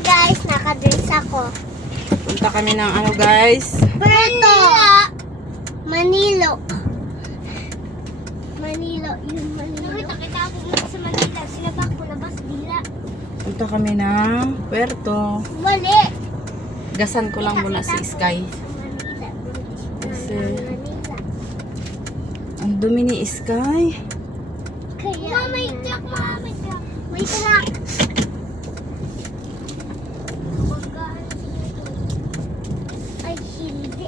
guys, nakadress ako. Punta kami ng ano guys. Puerto! Manilo. Manilo, yung Manilo. Nakita kita ako dito sa Manila. Sinabak ko na bas dila. Punta kami ng Puerto. Mali! Gasan ko lang muna si Sky. Manila. Kasi Manila. ang dumi ni Sky. Kaya... Mama, may truck, mama, may truck. May truck. Ay, hindi.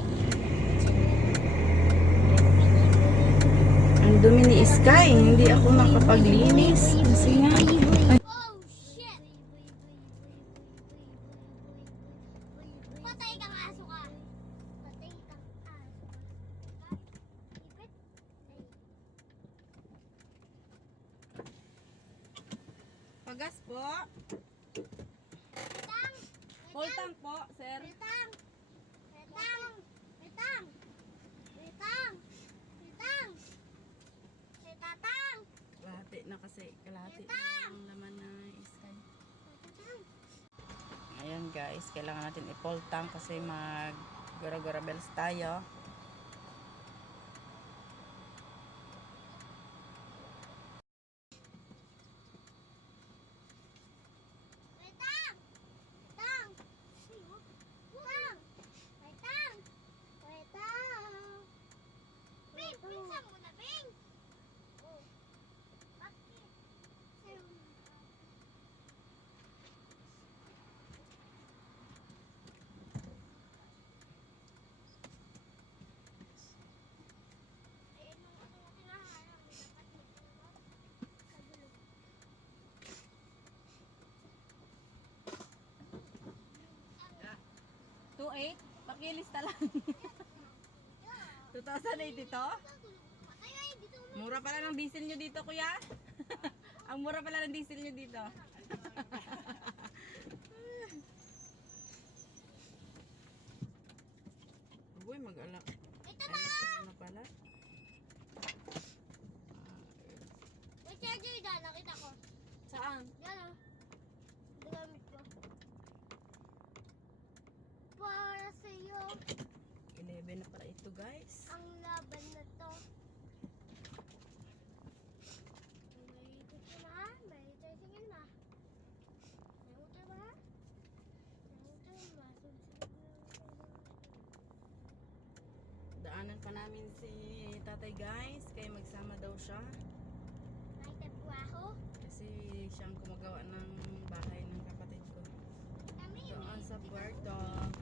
Ang dumi ni Sky. Hindi ako nakapaglinis. Kasi nga. Oh, shit! Patay kang aso ka. Patay kang aso ka. Ipit? Pagas po. Full tank po, sir. Petang! Petang! Petang! Petang! Kalahati na kasi. Kalahati na ang laman na. Petang! Ayan guys, kailangan natin i-full tank kasi mag gora-gora bells tayo. Petang! Petang! Petang! Petang! Petang! Bing, pinsan mo na, Bing! Oh. Bakit? Ayun yung gusto ko tinahanap. May dapat dito, no? Kagulo. Two eight? Pakilista lang. 2008 ito? Patay ay, dito. Mura pala ng diesel nyo dito, kuya. Ang mura pala ng diesel nyo dito. Uy, mag-alak. Ito Ay, na! nasa na pala. May charger dyan, nakita ko. Saan? Yan o. Nagamit ko. Para sa'yo, 11 na pala ito, guys. ang laban na to. May ikot ka na, may tricycle na. May motor ba? May motor ba? Susunod na Daanan pa namin si tatay, guys. Kaya magsama daw siya. May tabuaho. Kasi siyang gumagawa ng bahay ng kapatid ko. Doon sa Puerto.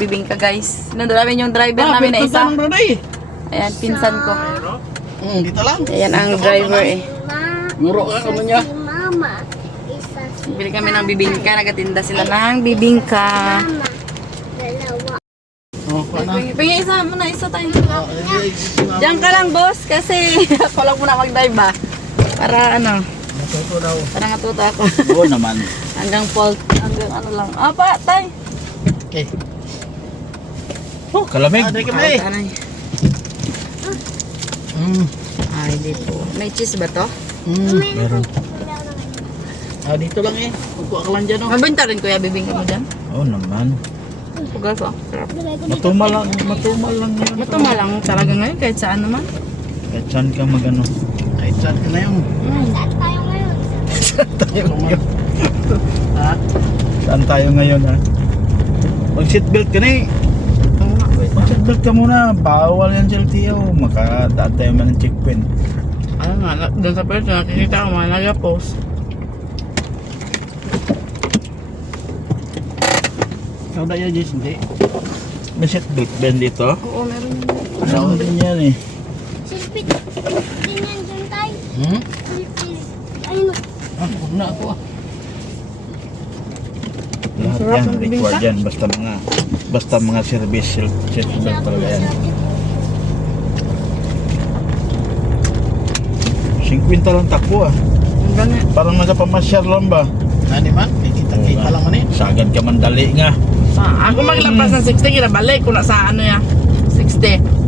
Nagbili kami ng bibingka guys. Sinunod namin yung driver namin na isa. Ayan, pinsan ko. Hmm, dito lang. Ayan ang driver eh. Muro ka kamo niya. si mama. Isa si Bili kami ng bibingka. Nagatinda sila ng bibingka. mama. Dalawa. Oh, ano? Pingin isa mo na isa tayo. Eh, eh, si mama. Diyan ka lang boss kasi ako lang muna mag-dive ba. Para ano, Natuto daw. para natuto ako. Oo naman. hanggang fault, hanggang ano lang. Ah, pa, tay. Okay. Oh, kalamig. Ah, kami. Ah, tanay. Hmm. Ay, dito. May cheese ba to? Hmm, meron. Ah, dito lang eh. Kukuha ka lang dyan, oh. Mabenta rin kuya bibingka mo dyan. Oo naman. Pugas oh. Sarap. Matumal lang, matumal lang yun. Matuma lang talaga ngayon kahit saan naman. Kahit saan ka magano. Kahit saan ka na yun. Mm. Saan tayo ngayon? tayo ngayon. ha? Saan tayo ngayon ha? Mag seatbelt ka na eh. Oo nga, wait. Mag seatbelt ka muna. Bawal yan sa LTO. Makadaan tayo man ng checkpoint. Ano nga, doon sa person nakikita ko mga nag-post. Ikaw na yan, Jess, hindi. May seatbelt ba yan dito? Oo, meron yun. Meron din yan eh. Silpit. Ganyan dyan tayo. Hmm? Silpit. Ayun. Ah, huwag na ako ah. Lahat Sarap yan, ng yan. Basta mga, basta mga service self seatbelt talaga yan. 50 lang takbo ah. Ganyan. Parang nasa pamasyar lang ba? Ano man? Kita-kita lang man eh. Sagad ka man dali nga. Sa, ako maglampas ng 60, kinabalik ko na sa ano ya. 60.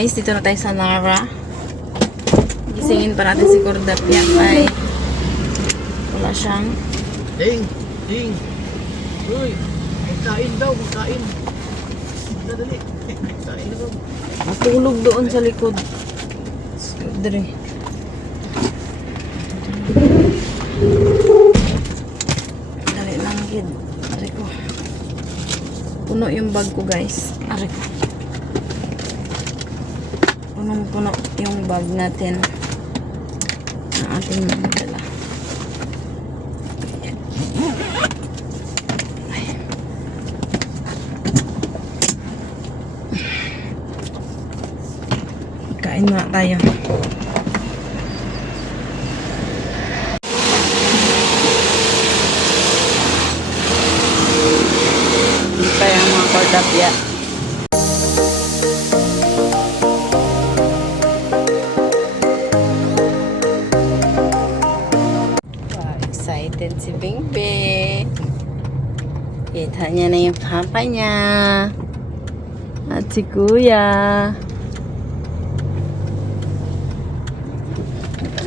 Guys, dito na tayo sa Nara. Gisingin pa natin si Kordap yan ay wala siyang Ding! Ding! Uy! Kain daw, kain. Dali. Kain daw. matulog doon sa likod. So, dire. Dali lang kid. Ari ko. Puno yung bag ko guys. Ari ko. Punong puno yung bag natin. Na ating dala. Kain muna tayo. Pa yung mga. Niya na yung papa niya. At si kuya.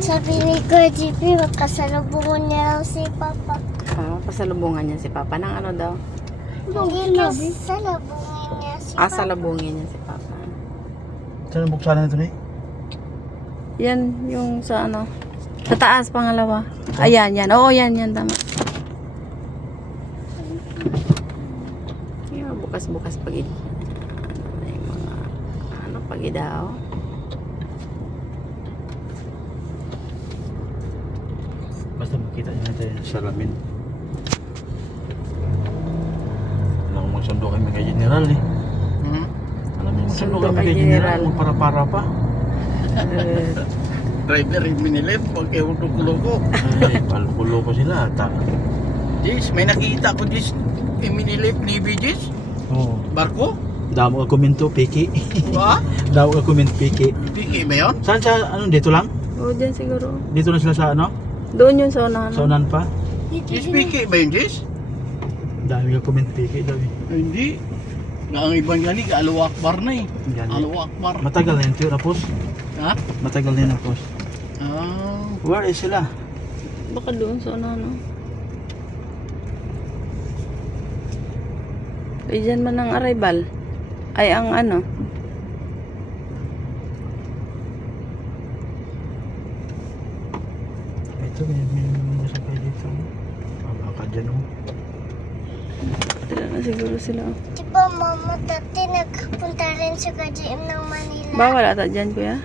Sabi ni Kuya JP, magkasalubungan niya raw si Papa. Ah, pasalubungan niya si papa ng ano daw? Magkasalubungan niya si Asa labungin niya si Papa. Saan buksan na ito ni? Yan, yung sa ano. Sa taas, pangalawa. Ayan, yan. Oo, yan, yan. Tama. Yung bukas-bukas pag Yung mga, ano, pag daw. Basta makita niya natin yung salamin. Alam mo magsundo kami kay General eh. Hmm? Alam mo magsundo Sundo kami kay General. General. Magpara-para pa. driver yung minilip, huwag kayo ko. Ay, palukulo ko sila ata. Jis, may nakita ko Jis, yung minilip ni Jis, Oo. barko. Damo ka komento, Piki. Ba? Damo ka comment, Piki. Piki ba yun? Saan siya, ano, dito lang? Oo, dyan siguro. Dito na sila sa ano? Doon yun sa unahan. Sa unan pa? Jis. Piki ba yun Jis? Dami ka comment, Piki. Dami. Hindi. Na ang ibang gani, Allahu Akbar na eh. Yan. Allahu Akbar. Matagal na yun, Tio, tapos. Ha? Matagal na yun, tapos. Ah, Where is sila? Baka doon sa unahan, no? Eh, dyan man ang arrival. Ay, ang ano. Ito, may, may, may nasakay dito. Baka ka dyan, oh. Tila na siguro sila. oh. Di ba mama dati nagpunta rin sa KGM ng Manila? Bawal ata dyan, kuya.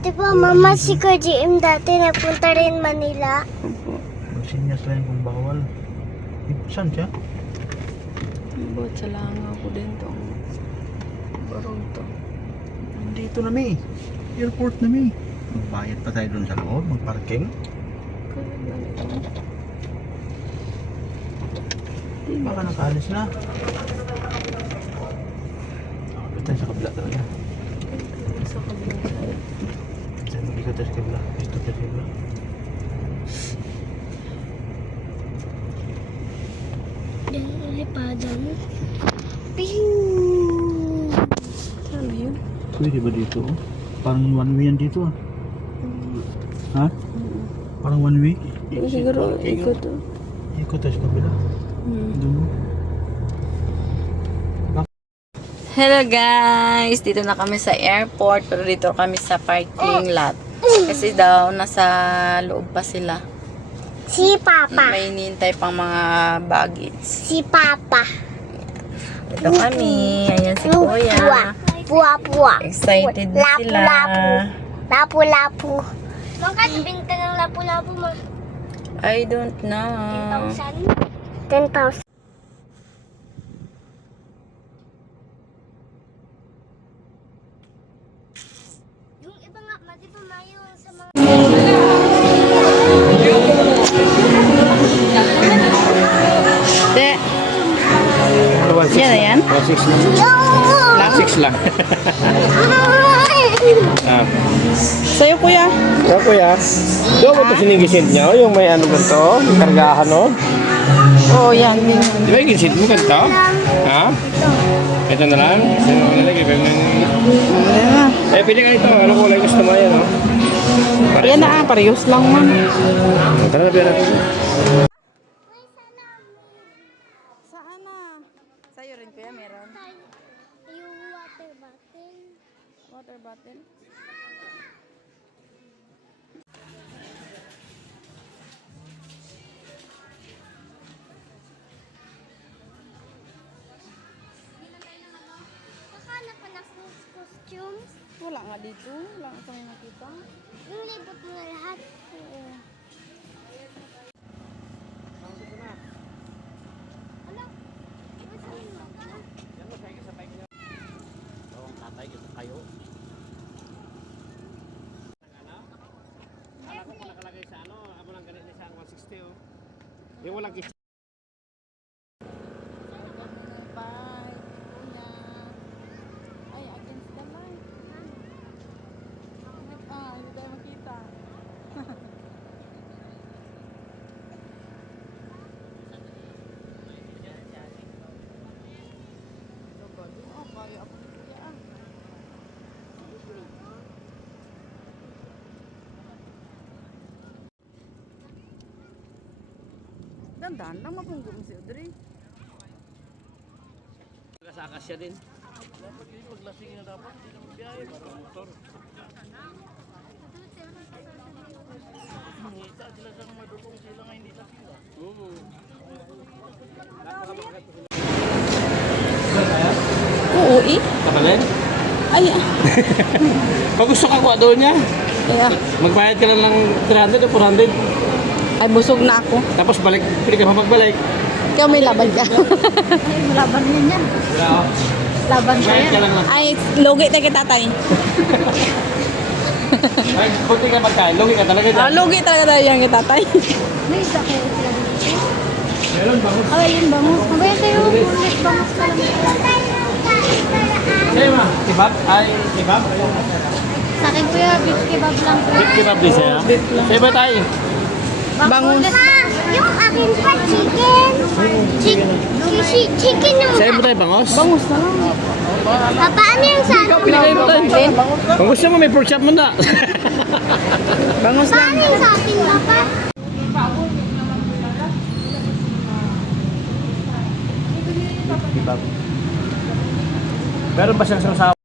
Di ba mama si KGM dati nagpunta rin Manila? Opo. Magsinyas lang kung bawal. Saan siya? Buat sa langaw ko din tong barong to. Dito na, may. Airport na, may. Magbayad pa tayo dun sa loob, magparking. Baka nakaalis na. Doon tayo sa kabila talaga. Sa kabilang side. Diyan, mag-ikot tayo sa kabila. Dito tayo sa kabila. Dan ulipado mo. Ping! Saan na yun? Pwede ba dito? oh? Parang one way yan dito ah. Ha? Parang one way? Siguro ikot to. Ikot tayo sa kabila. Hmm. Doon. Hello guys! Dito na kami sa airport pero dito kami sa parking lot. Kasi daw nasa loob pa sila. Si Papa. May hinihintay pang mga baggage. Si Papa. Dito kami. Ayan si. Kuya. Pua. Excited na Lapu, sila. lapu. Lapu, lapu. Bakit binta ng lapu, lapu mo? I don't know. 10,000? 10,000. Yung iba nga, mati pa mayo sa mga... De, yan na yan? Oh, six lang. Six lang. ah. Sa'yo kuya. Sa kuya, doon mo ito sinigisint niya, oh, yung may ano ganito, yung kargahan, no? Oo, oh, yan. Di ba yung gisint mo ganito? Ha? Ito na lang? Ito na lang. Yan na. Eh, pili ka ito. Ano kulay gusto mo yan, no? Yan na ah, parehas lang man. Tara na, pili natin. Wala nga kami nakita. Yung libot mo na lahat. Oo. Ano? Iba sabihin mo ka? Yung walang gisint. Bye. Kuya. Ay, against the light. Ah, hindi tayo makita. Oh, kaya ako ni kuya ah. Dandan lang mapunggo mo si Audrey. Kasakas siya din. Dapat yung paglasing na dapat, hindi na magbiyahe, parang motor. Mangita sila sa madukong sila nga hindi lasing ba? Oo eh. Kapalit? Ay, ah. Pag gusto ka kuha doon niya, Kaya, magbayad ka lang ng 300 o 400. Ay busog na ako. Tapos balik, pwede ka pa magbalik. Ikaw may laban ka. Laban din yan. Wala ako. Laban ka lang lang. ay, logi tayo kay tatay. Ay, kunti ka magkain. Lugi ka talaga Ah, dyan. logi talaga tayo yan kay tatay. May isa ko. Meron ba? Ay, yun bangus. Mabaya tayo. Ulit bangus ka lang. Ma. Kebab? Ay, kebab? Sa akin kuya, beef kebab lang. Beef kebab din siya. Sige ba tayo? Bangus. Ma, yung akin pa chicken. Chicken. Chicken yung... Sige ba tayo bangos? Bangus na lang. Pa, paano yung sa akin? Pinigay mo tayo. Kung gusto mo, may pork chop mo na. Bangus lang. Paano yung sa akin, papa? Meron ba siyang sasawa?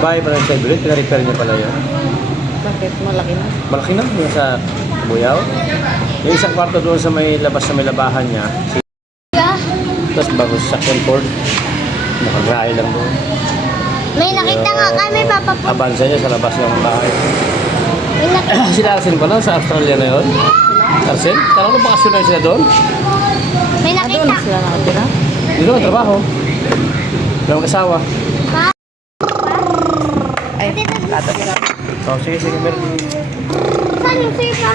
Yung bahay pala sa Iberit, pina-repair niya pala yun. Bakit? Malaki na. Malaki na yung sa Buyaw. Yung isang kwarto doon sa may labas sa may labahan niya. Yeah. Tapos bago sa second floor, nakagrahe lang doon. May nakita nga kami, papa po. Abansa niya sa labas ng bahay. May nakita. sila Arsen pala sa Australia na yun. Arsen? Tarang nung bakasyon na sila doon. May Ah, doon nakita. na sila nakatira. Dito ang trabaho. Dalawang kasawa. Ay, lato. Oh, sige, sige. Meron. Saan yung sipa?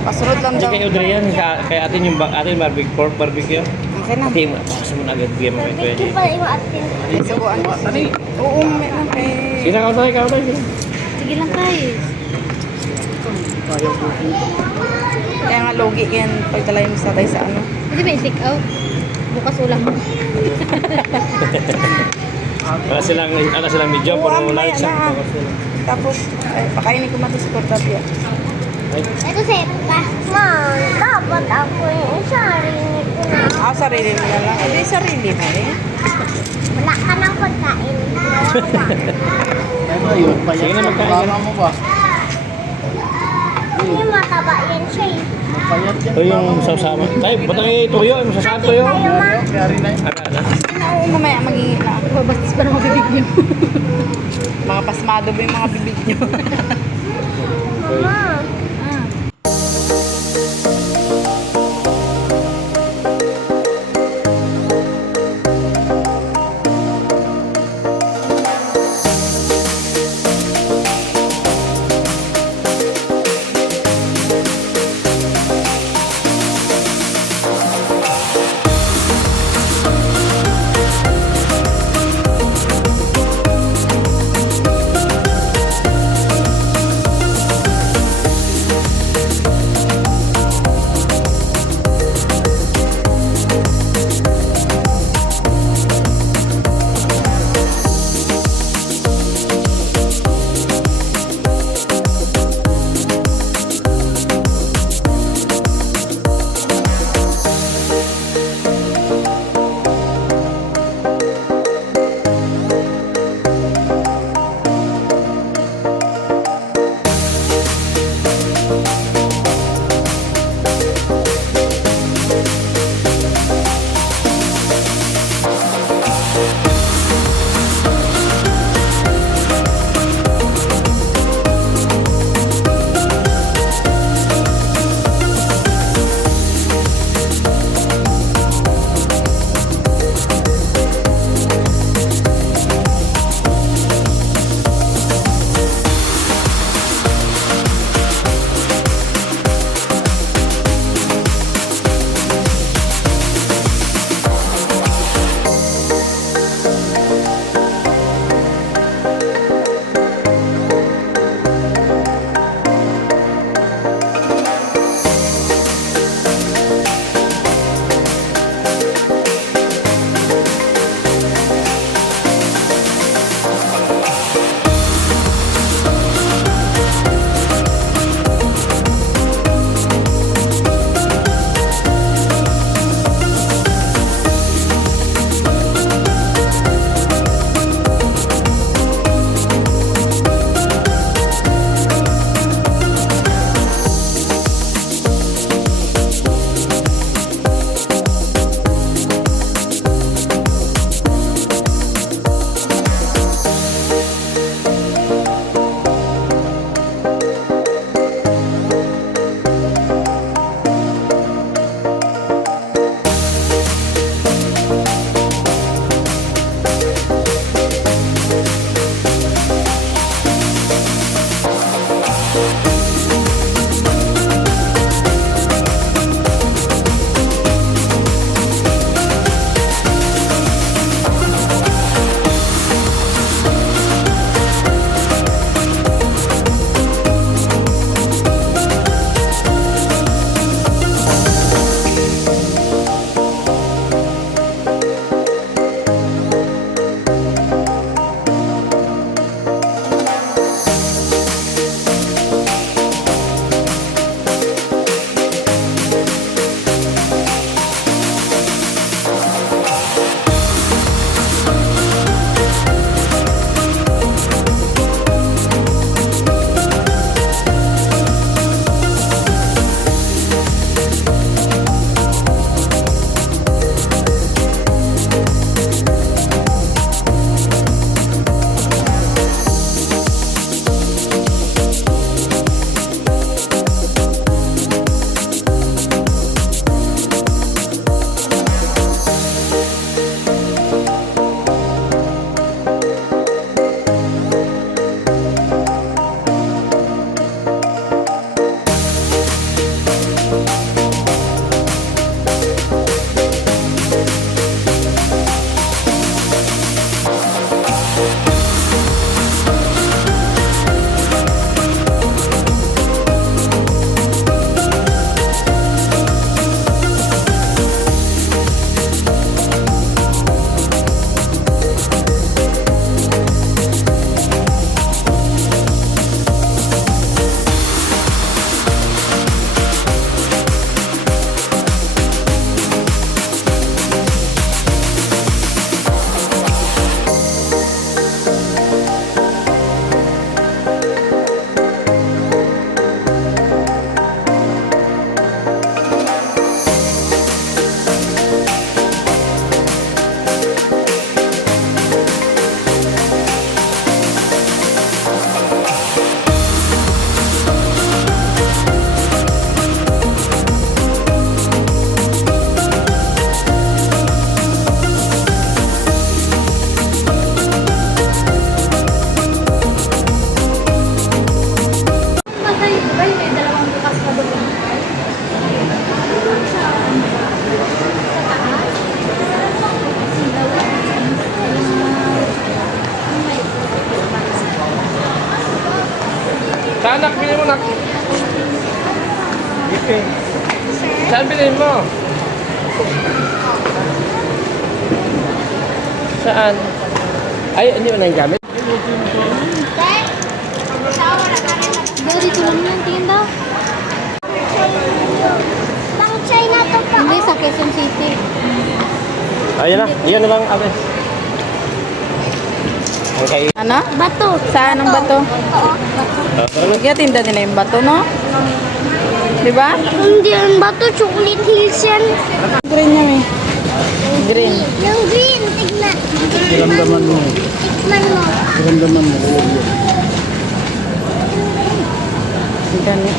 Pasunod lang daw. kay Audrey yan. Ka- Kay atin yung ba- atin barbecue, pork barbecue. Okay na. Ati mo, bakas mo na agad. Bigyan mo kay Barbecue Jay. pala yung atin. Subuan mo. Oo, may may. Sige na, kautay, kautay. sige. Lang tayo. Kaya nga logi yan pagdalay mo sa tayo sa ano. Hindi ba yung take out? Bukas ulam mo. Wala silang, ano silang medyo, puro mamaya lunch. na. Tapos, ay, pakainin ko mati si Cordapia. Ito sa pa. Mom, dapat ako yung sarili ko na. Ah, sarili mo na lang. Hindi, sarili mo eh. Wala ka ng pagkain. Ano yun? Sige na, ka, magkain mo ba? Hindi mataba yan siya eh. Ito yung sasama. Tayo, ba't ang tuyo? Yung sasama? Tayo ma. Kaya rin na yun. Oo, mamaya magiging na ako. Babastis pa ng bibig niyo. Mga pasmado ba yung mga bibig nyo? Mama. Thank bilhin mo? Saan? Ay, hindi mo na yung gamit? Dito lang yung tingin daw. Pang China to pa. Hindi, sa Quezon City. Ayun na, yun na lang, ate. Okay. Ano? Bato. Saan ang bato? Oo. Na. Kaya tinda nila yung bato, no? Di ba? Hindi yung bato, chocolate hills yan. Green niya, eh. Green. Yung green, tignan. Ramdaman mo. Tignan mo. Ramdaman mo. Ang gani.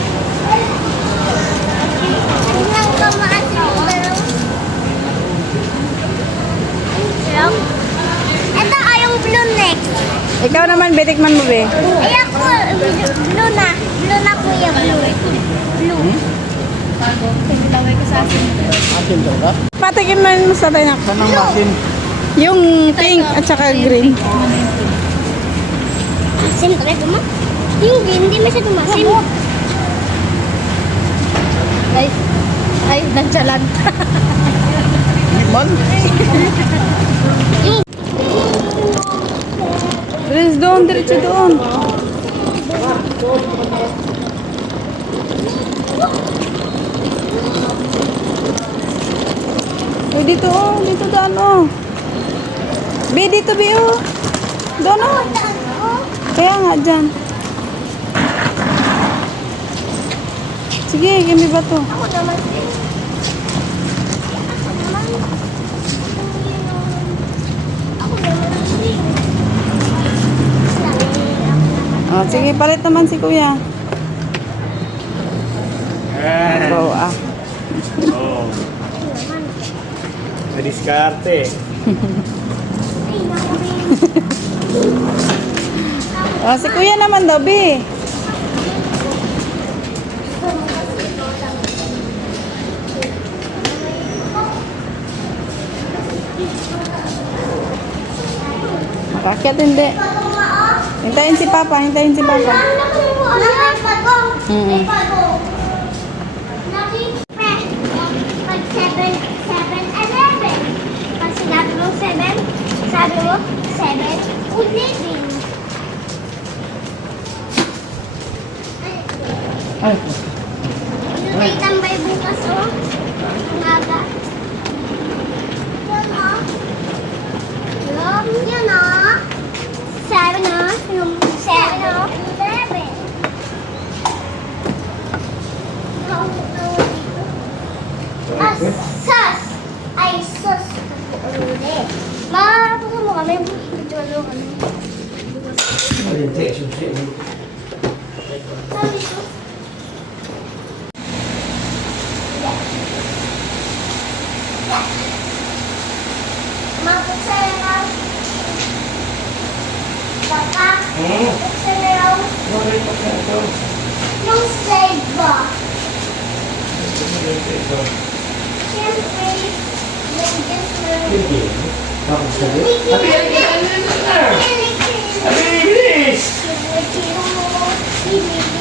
Tignan ka maasin mo. Ito ay yung blue neck. Ikaw naman, betikman mo, be. Ay ako, blue na. Blue na kuya, blue. Blue. Asin talaga? Patikin mo sa tayo na. Anong asin? Yung pink at saka green. Asin talaga mo? Yung green, hindi masyado masin. Ay, ay, nagsalan. Man? Bilis doon, diretso doon. Uy, dito oh, dito daan oh. Be, dito be oh. Doon oh. Kaya nga dyan. Sige, give me ba to? Ako naman. Oh, sige, palit naman si kuya. Wow, ah. Oo. Nadiskarte. Oh, si kuya naman daw, be. Makakyat hindi. Hintayin si Papa, hintayin si Papa. Mm. Pag 7, 7-Eleven. Pag sinabi mo 7, sabi mo 7, ulitin. Ay, may tambay bukas, oh. Umaga. Yan, oh. Yan, oh. Seven, oh. Yung seven, oh. Eleven. Asas! Ay, sus. Ulit. Ma, puso mo kami. Ito, kami. Sabi Thank you.